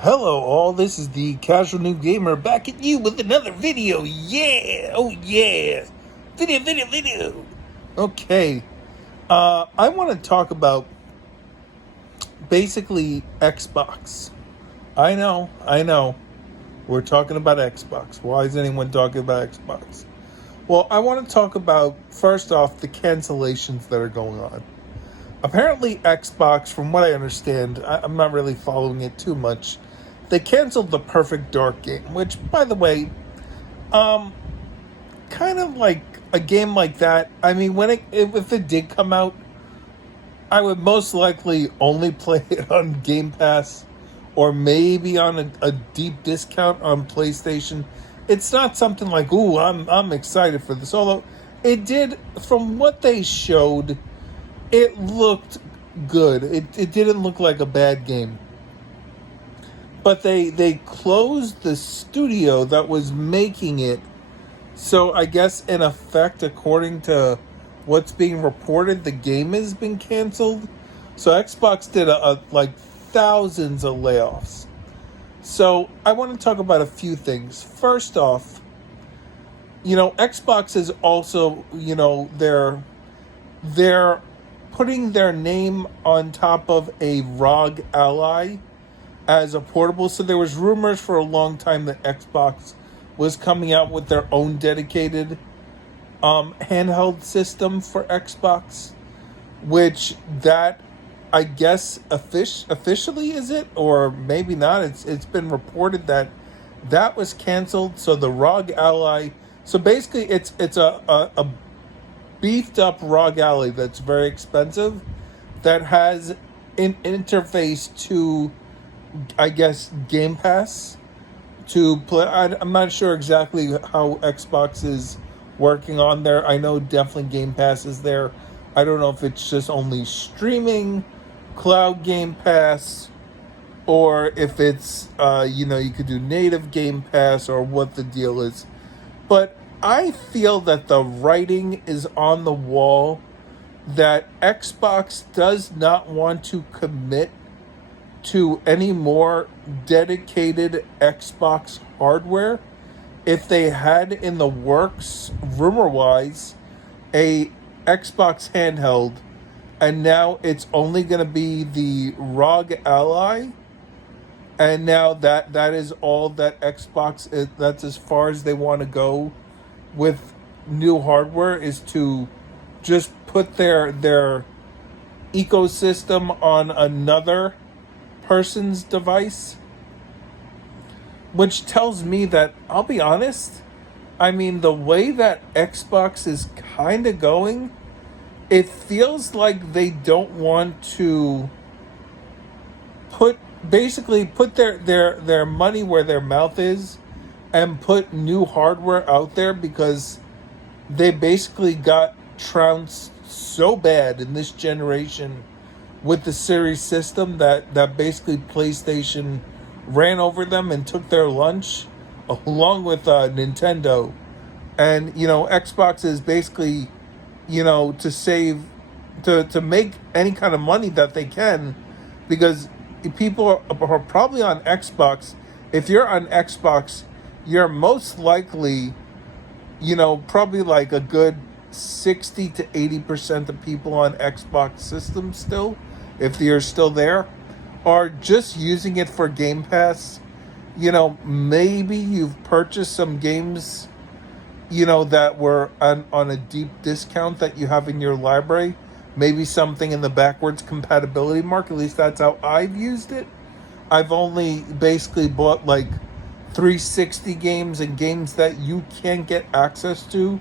Hello all, this is the Casual New Gamer back at you with another video. Yeah! Oh yeah! Video! Okay, I want to talk about basically Xbox. I know. We're talking about Xbox. Why is anyone talking about Xbox? Well, I want to talk about, first off, the cancellations that are going on. Apparently, Xbox, from what I understand, I'm not really following it too much. They canceled the Perfect Dark game, which, by the way, kind of like a game like that. I mean, if it did come out, I would most likely only play it on Game Pass, or maybe on a deep discount on PlayStation. It's not something like, ooh, I'm excited for this. Although it did, from what they showed, it looked good. It didn't look like a bad game. But they closed the studio that was making it. So I guess in effect, according to what's being reported, the game has been canceled. So Xbox did like thousands of layoffs. So I want to talk about a few things. First off, Xbox is also, they're putting their name on top of a ROG Ally as a portable. So there was rumors for a long time that Xbox was coming out with their own dedicated handheld system for Xbox, which that I guess officially is it, or maybe not. It's been reported that that was canceled. So the ROG Ally. So basically, it's a beefed up ROG Ally that's very expensive, that has an interface to, I guess, Game Pass to play. I'm not sure exactly how Xbox is working on there. I know definitely Game Pass is there. I don't know if it's just only streaming, cloud Game Pass, or if it's, you could do native Game Pass, or what the deal is. But I feel that the writing is on the wall that Xbox does not want to commit to any more dedicated Xbox hardware. If they had in the works, rumor-wise, a Xbox handheld, and now it's only going to be the ROG Ally, and now that is all that Xbox is, that's as far as they want to go with new hardware, is to just put their ecosystem on another person's device, which tells me that, I'll be honest, I mean, the way that Xbox is kind of going, it feels like they don't want to put their money where their mouth is, and put new hardware out there, because they basically got trounced so bad in this generation with the Series system that basically PlayStation ran over them and took their lunch, along with Nintendo. And Xbox is basically, to save, to make any kind of money that they can, because people are probably on Xbox. If you're on Xbox, you're most likely, probably like a good 60 to 80% of people on Xbox systems still, if you're still there, are just using it for Game Pass. Maybe you've purchased some games, that were on a deep discount that you have in your library. Maybe something in the backwards compatibility mark. At least that's how I've used it. I've only basically bought like 360 games, and games that you can't get access to,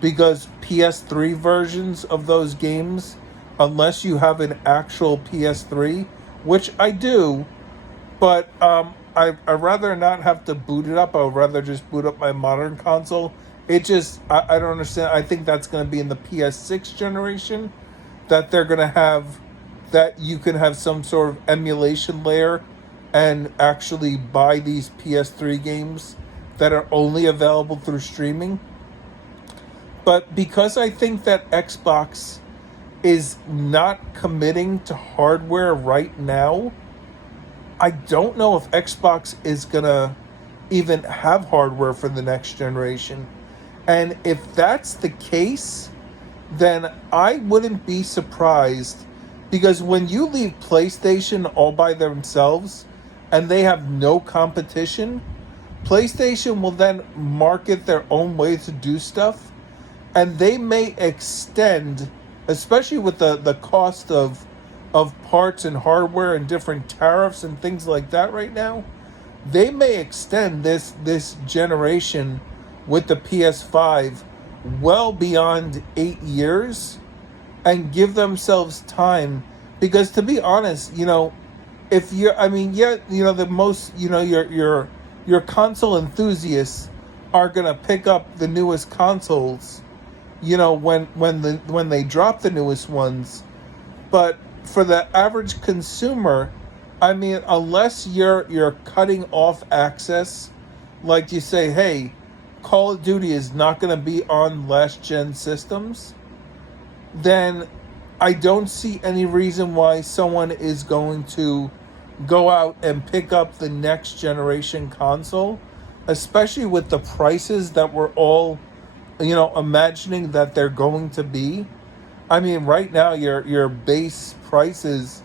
because PS3 versions of those games, unless you have an actual PS3, which I do, but I'd rather not have to boot it up. I would rather just boot up my modern console. I don't understand. I think that's going to be in the PS6 generation, that they're going to have, that you can have some sort of emulation layer and actually buy these PS3 games that are only available through streaming. But because I think that Xbox is not committing to hardware right now, I don't know if Xbox is gonna even have hardware for the next generation. And if that's the case, then I wouldn't be surprised, because when you leave PlayStation all by themselves and they have no competition, PlayStation will then market their own way to do stuff, and they may extend, especially with the cost of parts and hardware and different tariffs and things like that right now, they may extend this generation with the PS5 well beyond 8 years and give themselves time. Because to be honest, if you're, I mean, yeah, the most, your console enthusiasts are gonna pick up the newest consoles, when they drop the newest ones. But for the average consumer, I mean, unless you're cutting off access, like you say, hey, Call of Duty is not going to be on last gen systems, then I don't see any reason why someone is going to go out and pick up the next generation console, especially with the prices that we're all, imagining that they're going to be. I mean, right now your base prices,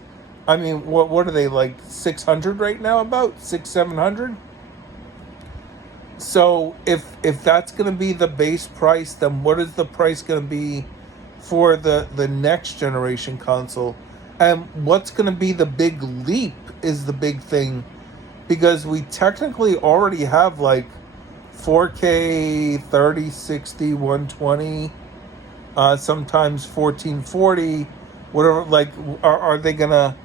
I mean, what are they, like 600 right now? About 600-700. So if that's going to be the base price, then what is the price going to be for the next generation console? And what's going to be the big leap is the big thing, because we technically already have like 4K, 30, 60, 120, sometimes 1440, whatever. Like, are they gonna,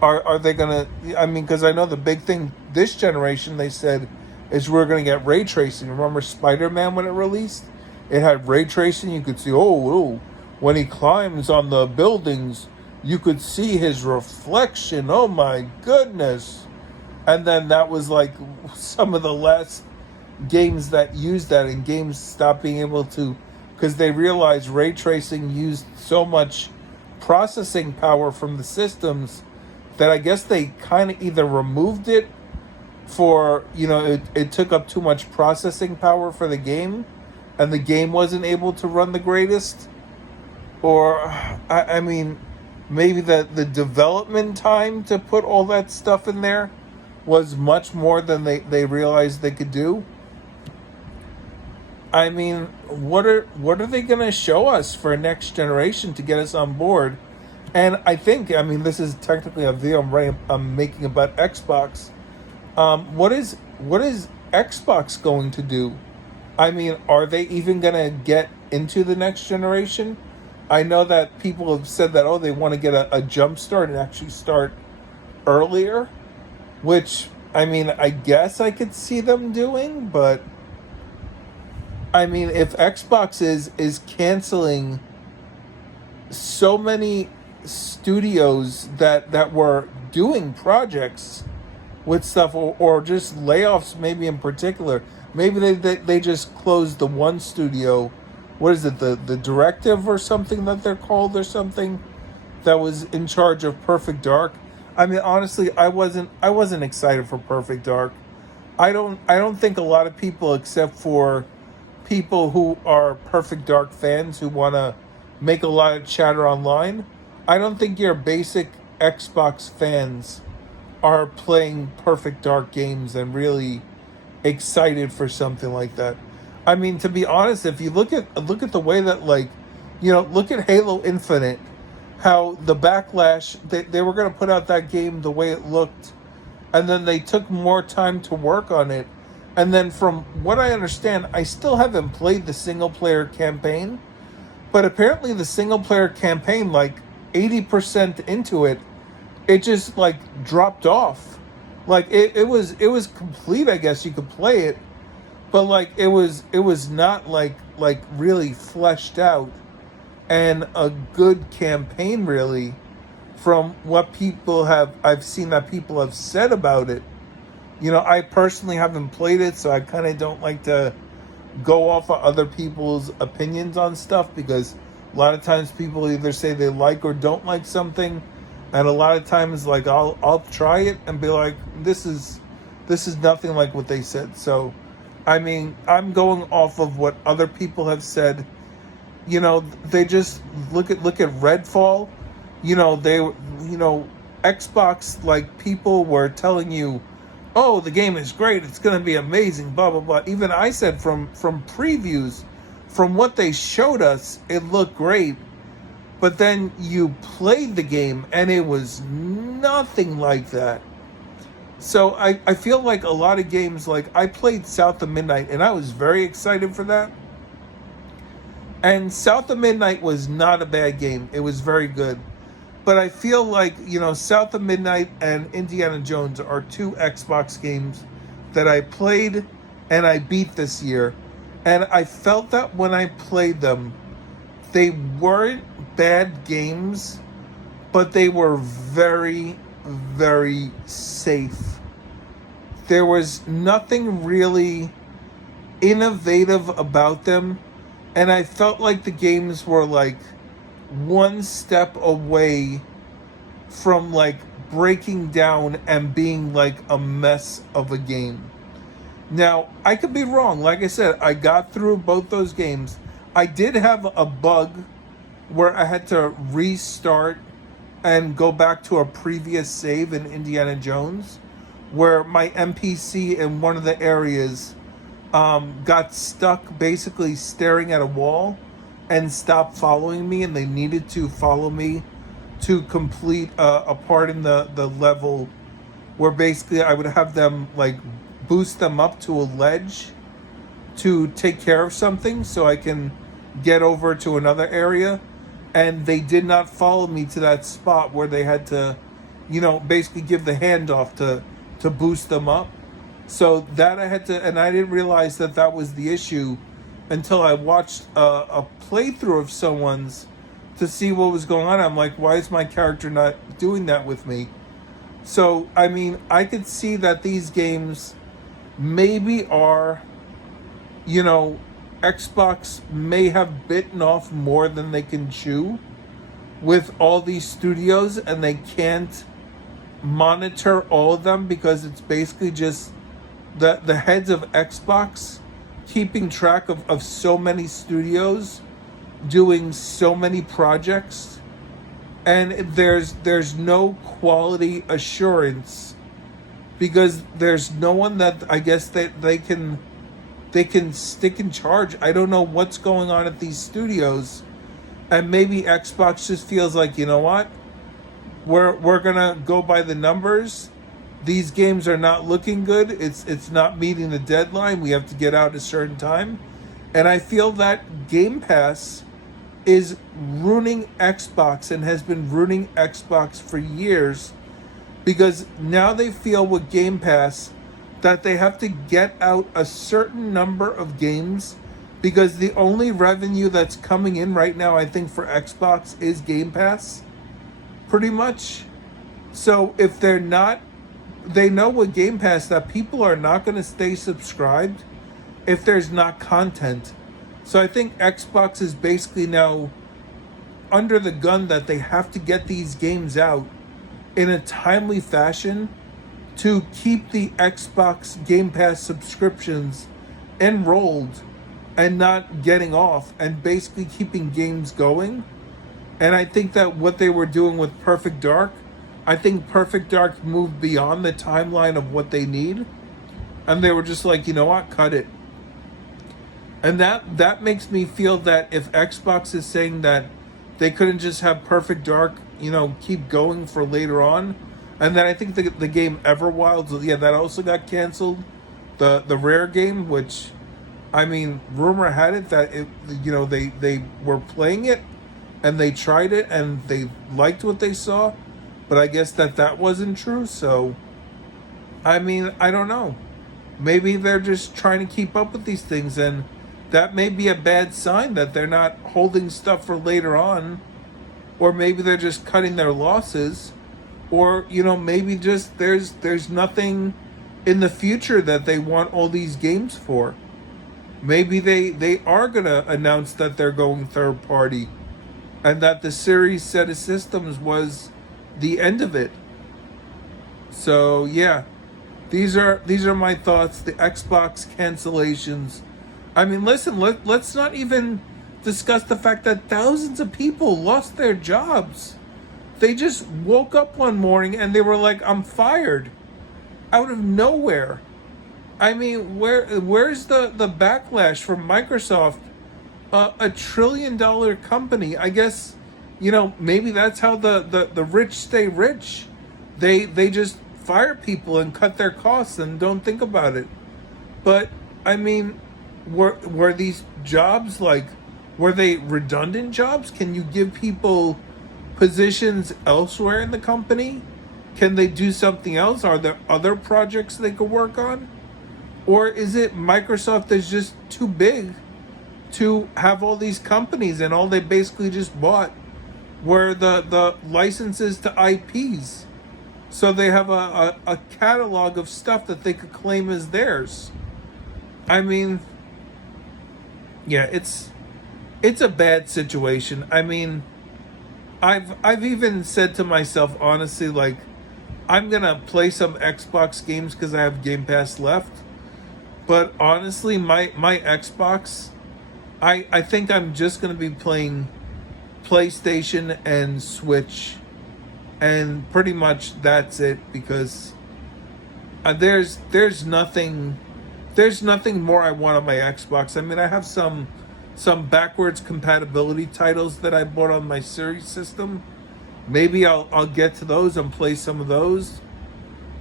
are they gonna? I mean, because I know the big thing this generation, they said, is we're gonna get ray tracing. Remember Spider-Man when it released? It had ray tracing. You could see, when he climbs on the buildings, you could see his reflection. Oh my goodness! And then that was like some of the last games that used that, and games stopped being able to, because they realized ray tracing used so much processing power from the systems that I guess they kind of either removed it for, it took up too much processing power for the game, and the game wasn't able to run the greatest. Or, I mean, maybe the development time to put all that stuff in there was much more than they realized they could do. I mean, what are they going to show us for next generation to get us on board? And I think, I mean, this is technically a video I'm making about Xbox. What is Xbox going to do? I mean, are they even going to get into the next generation? I know that people have said that, they want to get a jump start and actually start earlier, which, I mean, I guess I could see them doing, but I mean, if Xbox is canceling so many studios that were doing projects with stuff, or just layoffs, maybe in particular, maybe they just closed the one studio. What is it, the directive or something that they're called, or something, that was in charge of Perfect Dark? I mean, honestly, I wasn't excited for Perfect Dark. I don't think a lot of people, except for people who are Perfect Dark fans who want to make a lot of chatter online, I don't think your basic Xbox fans are playing Perfect Dark games and really excited for something like that. I mean, to be honest, if you look at the way that, like, look at Halo Infinite, how the backlash, they were going to put out that game the way it looked, and then they took more time to work on it. And then from what I understand, I still haven't played the single player campaign, but apparently the single player campaign, like 80% into it, it just like dropped off. Like it was complete, I guess you could play it, but like it was not like really fleshed out and a good campaign, really, from what I've seen that people have said about it. I personally haven't played it, so I kind of don't like to go off of other people's opinions on stuff, because a lot of times people either say they like or don't like something, And a lot of times, like I'll try it and be like, this is nothing like what they said. So, I mean, I'm going off of what other people have said. You know, they just look at Redfall. You know, Xbox, like, people were telling you, oh, the game is great, it's going to be amazing, blah blah blah. Even I said from previews, from what they showed us, it looked great. But then you played the game and it was nothing like that. So I feel like a lot of games, like I played South of Midnight and I was very excited for that. And South of Midnight was not a bad game. It was very good. But I feel like, South of Midnight and Indiana Jones are two Xbox games that I played and I beat this year. And I felt that when I played them, they weren't bad games, but they were very, very safe. There was nothing really innovative about them. And I felt like the games were like one step away from like breaking down and being like a mess of a game. Now, I could be wrong. Like I said, I got through both those games. I did have a bug where I had to restart and go back to a previous save in Indiana Jones, where my NPC in one of the areas got stuck basically staring at a wall and stopped following me, and they needed to follow me to complete a part in the level where basically I would have them like boost them up to a ledge to take care of something so I can get over to another area. And they did not follow me to that spot where they had to, basically give the handoff to boost them up. So that I had to, and I didn't realize that was the issue until I watched a playthrough of someone's to see what was going on. I'm like, why is my character not doing that with me? So, I mean, I could see that these games maybe are, Xbox may have bitten off more than they can chew with all these studios, and they can't monitor all of them because it's basically just the heads of Xbox keeping track of so many studios doing so many projects, and there's no quality assurance because there's no one that I guess that they can stick in charge. I don't know what's going on at these studios, and maybe Xbox just feels like, you know what, we're gonna go by the numbers. These games are not looking good. It's not meeting the deadline. We have to get out at a certain time. And I feel that Game Pass is ruining Xbox and has been ruining Xbox for years, because now they feel with Game Pass that they have to get out a certain number of games, because the only revenue that's coming in right now, I think, for Xbox is Game Pass, pretty much. So if they're not, they know with Game Pass that people are not going to stay subscribed if there's not content. So I think Xbox is basically now under the gun that they have to get these games out in a timely fashion to keep the Xbox Game Pass subscriptions enrolled and not getting off, and basically keeping games going. And I think that what they were doing with Perfect Dark, I think Perfect Dark moved beyond the timeline of what they need, and they were just like, you know what, cut it. And that makes me feel that if Xbox is saying that they couldn't just have Perfect Dark, keep going for later on, and then I think the game Everwild, yeah, that also got canceled, the Rare game, which, I mean, rumor had it that they were playing it and they tried it and they liked what they saw, but I guess that wasn't true. So, I mean, I don't know. Maybe they're just trying to keep up with these things, and that may be a bad sign that they're not holding stuff for later on, or maybe they're just cutting their losses, or maybe just there's nothing in the future that they want all these games for. Maybe they are gonna announce that they're going third party, and that the series set of systems was the end of it. So yeah, these are my thoughts. The Xbox cancellations. I mean, listen, let's not even discuss the fact that thousands of people lost their jobs. They just woke up one morning and they were like, "I'm fired," out of nowhere. I mean, where's the backlash from Microsoft, $1 trillion company? I guess, maybe that's how the rich stay rich. They just fire people and cut their costs and don't think about it. But I mean, were these jobs were they redundant jobs? Can you give people positions elsewhere in the company? Can they do something else? Are there other projects they could work on? Or is it Microsoft is just too big to have all these companies, and all they basically just bought were the licenses to IPs? So they have a catalog of stuff that they could claim as theirs. I mean, yeah, it's a bad situation. I mean, I've even said to myself, honestly, like, I'm gonna play some Xbox games because I have Game Pass left. But honestly, my Xbox, I think I'm just gonna be playing PlayStation and Switch, and pretty much that's it, because there's nothing more I want on my Xbox. I mean, I have some backwards compatibility titles that I bought on my Series system. Maybe I'll get to those and play some of those.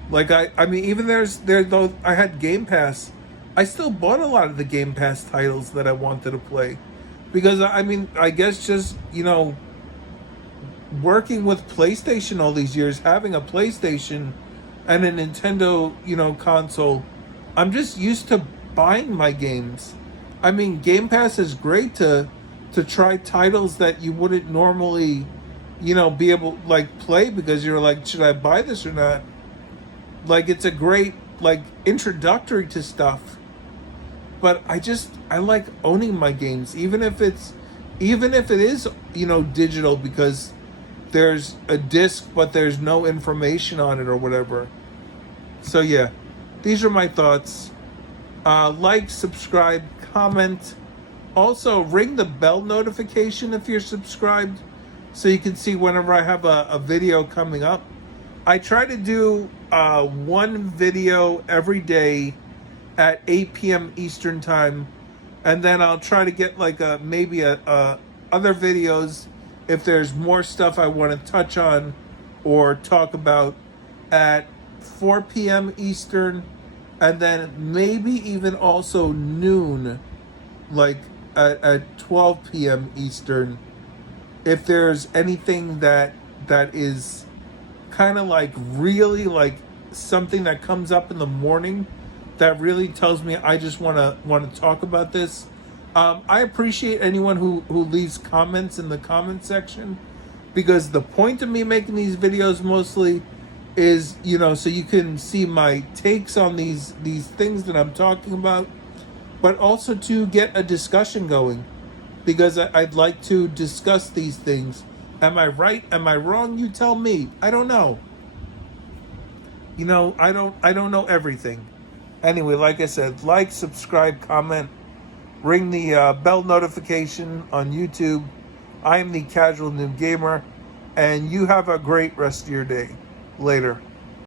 Like I mean, even though I had Game Pass, I still bought a lot of the Game Pass titles that I wanted to play, because I mean, I guess just working with PlayStation all these years, having a PlayStation and a Nintendo console, I'm just used to buying my games. I mean, Game Pass is great to try titles that you wouldn't normally be able play, because you're like, should I buy this or not? Like, it's a great introductory to stuff. But I like owning my games, even if it is digital, because there's a disc but there's no information on it or whatever. So yeah, these are my thoughts. Like, subscribe, comment. Also, ring the bell notification if you're subscribed, so you can see whenever I have a video coming up. I try to do one video every day at 8 p.m. Eastern time, and then I'll try to get maybe other videos if there's more stuff I want to touch on or talk about at 4 p.m. Eastern, and then maybe even also noon, at 12 p.m. Eastern, if there's anything that is kind of really something that comes up in the morning that really tells me I just want to talk about this. I appreciate anyone who leaves comments in the comment section, because the point of me making these videos mostly is so you can see my takes on these things that I'm talking about, but also to get a discussion going, because I'd like to discuss these things. Am I right? Am I wrong? You tell me. I don't know. I don't know everything. Anyway, like I said, like, subscribe, comment, ring the bell notification on YouTube. I am the Casual Noob Gamer, and you have a great rest of your day. Later.